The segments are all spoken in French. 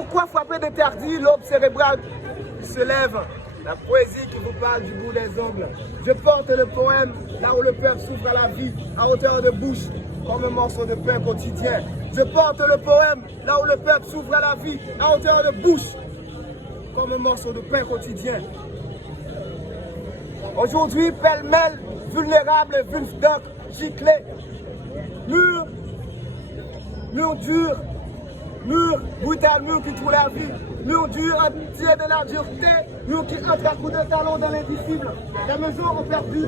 Pourquoi frapper d'interdit l'aube cérébrale qui se lève? La poésie qui vous parle du bout des ongles. Je porte le poème là où le peuple s'ouvre à la vie, à hauteur de bouche, comme un morceau de pain quotidien. Je porte le poème là où le peuple s'ouvre à la vie, à hauteur de bouche, comme un morceau de pain quotidien. Aujourd'hui, pêle-mêle, vulnérable, vulfdoc, giclé, mur dur, mur brutal, mur qui trouve la vie, mur dur, entier de la dureté, mur qui entre à coups de talon dans l'indicible. Les maisons ont perdu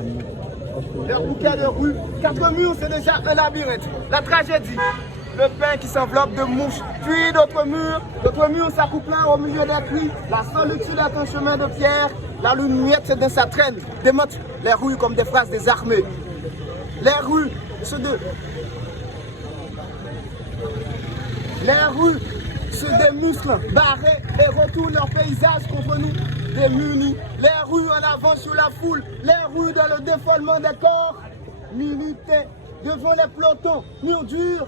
leur bouquet de rue. 4 murs, c'est déjà un labyrinthe. La tragédie, le pain qui s'enveloppe de mouches, puis d'autres murs s'accouplant au milieu des cris. La solitude est un chemin de pierre, la lune muette dans sa traîne, démonte les rues comme des phrases désarmées. Les rues sont des muscles barrés et retournent leur paysage contre nous, démunis. Les rues en avant sur la foule, les rues dans le défollement des corps. Militer devant les pelotons, murs durs,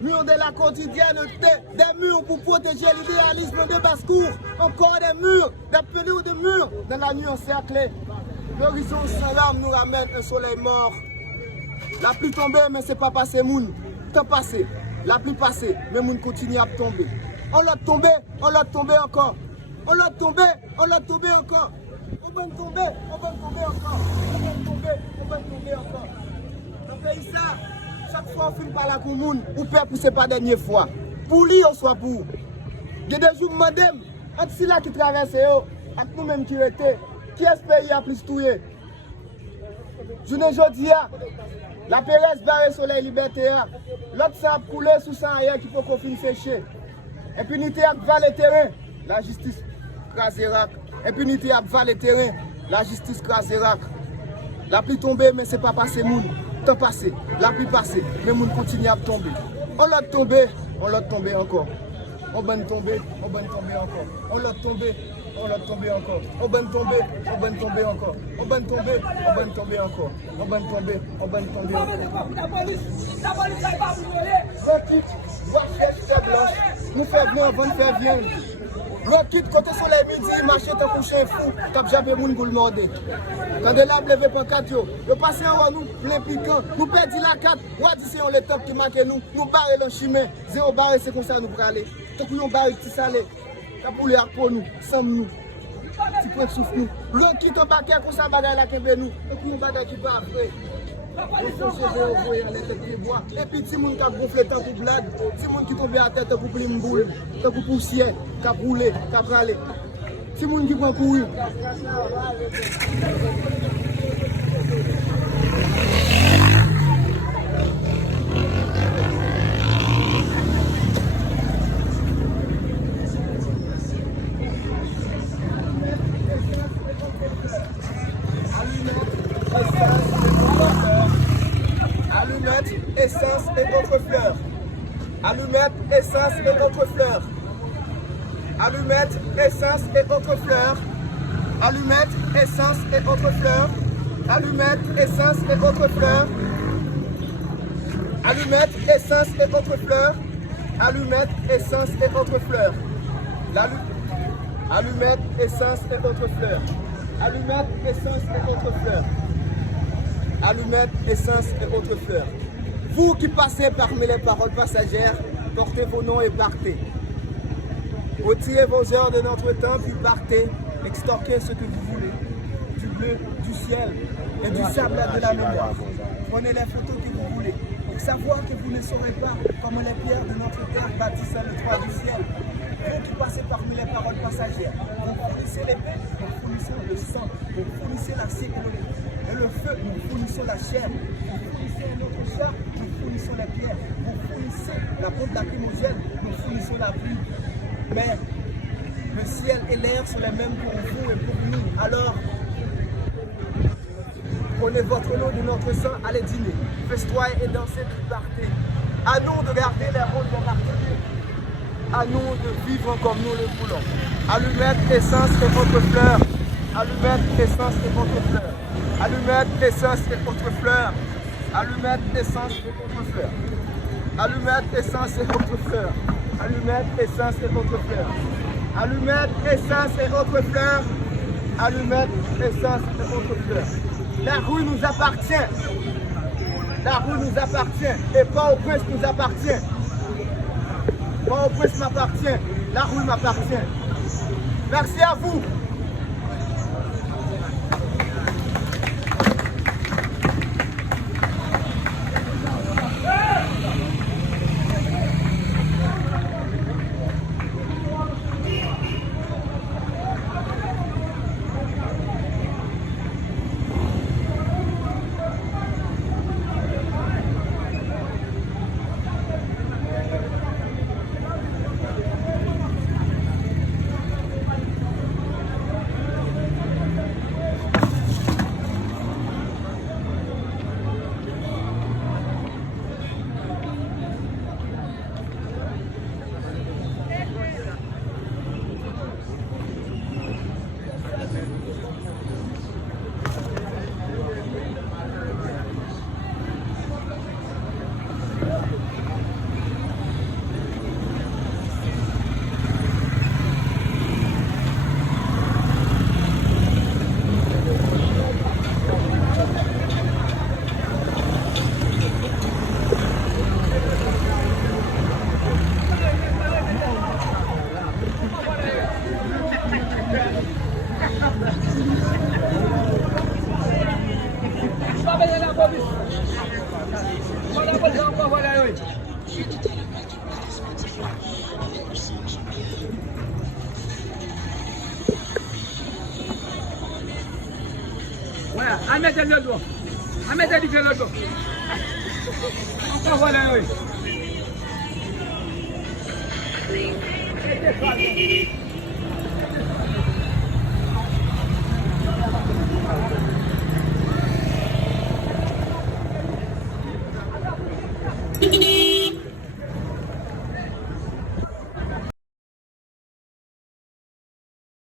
murs de la quotidienneté, des murs pour protéger l'idéalisme de basse-cour, encore des murs, des pelours de murs dans la nuit encerclée. L'horizon sans larmes nous ramène un soleil mort. La pluie tombée, mais c'est pas passé, moun. Temps passé, la pluie passée, mais moun continue à tomber. On l'a tombé encore. On l'a tombé encore. On va tomber encore. On va tomber encore. Dans le pays ça, chaque fois on finit par la commune, ou peur pour c'est pas la dernière fois. Pour lui, on soit pour. Il y a des jours, madame, entre ceux là qui traversent, entre nous-mêmes qui étaient, qui est ce pays a plus toué? Je ne dis pas. La Pérez barre soleil liberté, l'autre ça a coulé sous ça ailleurs qui faut qu'on finisse sécher. Impunité a valet terrain, la justice craserac. Impunité a valet terrain, la justice craserac. La pluie tombée, mais c'est pas passé moun. Temps passé, la pluie passée, mais moun continue à tomber. On l'a tombé encore. On va tomber encore. On l'a tombé encore. On va tomber encore. On va tomber encore. Nous faisons bien avant de faire bien. Rocket côté soleil midi, marché t'as couché fou, t'as jamais moun pour le morder. Quand de la levé pour 4 yo, le passé en nous, plein piquant, nous perdons la 4, ou d'ici on les top qui marque nous barrer le chemin, 0 barré c'est comme ça nous pour aller. Tant que nous barrer petit salé, t'as pour les pour nous, sans nous. Tu peux souffler nous. L'autre qui tombe à terre comme ça bagaille la kebe nous, et puis on bagaille qui pas après. Et puis si moun qui a gonflé tant pour blague, si moun qui tombe à terre tant pour plimboule, tant pour poussière, qui a roulé, qui a râlé. Si moun qui prend courir. Essence et autres fleurs. Allumette, essence et autres fleurs. Allumette, essence et autres fleurs. Allumette, essence et autres fleurs. Allumette, essence et autres fleurs. Allumette, essence et autres fleurs. Allumette, essence et autres fleurs. Allumette, essence et autres fleurs. Allumette, essence et autres fleurs. Allumette, essence et autres fleurs. Vous qui passez parmi les paroles passagères, portez vos noms et partez. Retirez vos heures de notre temps, puis partez, extorquez ce que vous voulez. Du bleu, du ciel et du sable de la mémoire. Prenez les photos que vous voulez, pour savoir que vous ne saurez pas comment les pierres de notre terre bâtissent le toit du ciel. Vous qui passez parmi les paroles passagères, vous fournissez les peines, vous fournissez le sang, vous fournissez la sécurité. Et le feu, nous fournissons la chair, vous fournissez notre chat, nous fournissons les pierres, vous fournissez la pompe lacrymogène, nous fournissons la pluie. Mais le ciel et l'air sont les mêmes pour vous et pour nous. Alors, prenez votre lot de notre sang, allez dîner, festoyer et danser, puis partez. À nous de garder les rôles de martyrs. À nous de vivre comme nous le voulons. Allumette, essence et votre fleur. Allumette, essence et votre fleur. Allumette, essence et autres fleurs. Allumette, essence et autres fleurs. Allumette, essence et autres fleurs. Allumettes, essence et autres fleurs. Allumettes, essence et autres fleurs. Allumettes, essence et autres fleurs. La rue nous appartient. La rue nous appartient. Et Port-au-Prince nous appartient. Port-au-Prince m'appartient. La rue m'appartient. Merci à vous. Voilà, à mettre le doigt. À mettre le doigt. Voilà, oui.